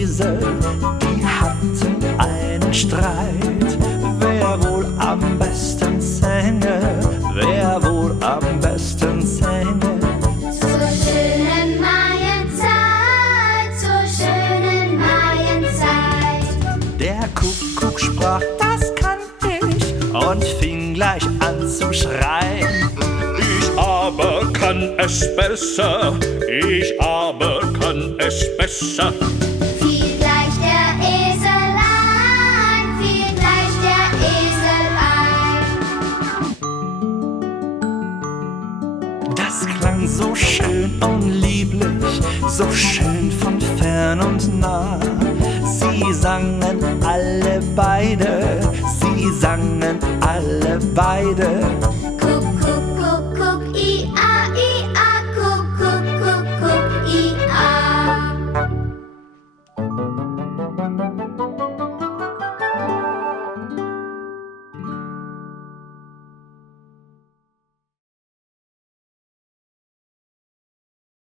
Esel, die hatten einen Streit. Wer wohl am besten sänge, wer wohl am besten sänge. Zur schönen Maienzeit, zur schönen Maienzeit. Der Kuckuck sprach, das kann ich, und fing gleich an zu schreien. Ich aber kann es besser, ich aber kann es besser. Fiel gleich der Esel ein, fiel gleich der Esel ein. Das klang so schön und lieblich, so schön von fern und nah. Sie sangen alle beide, sie sangen alle beide.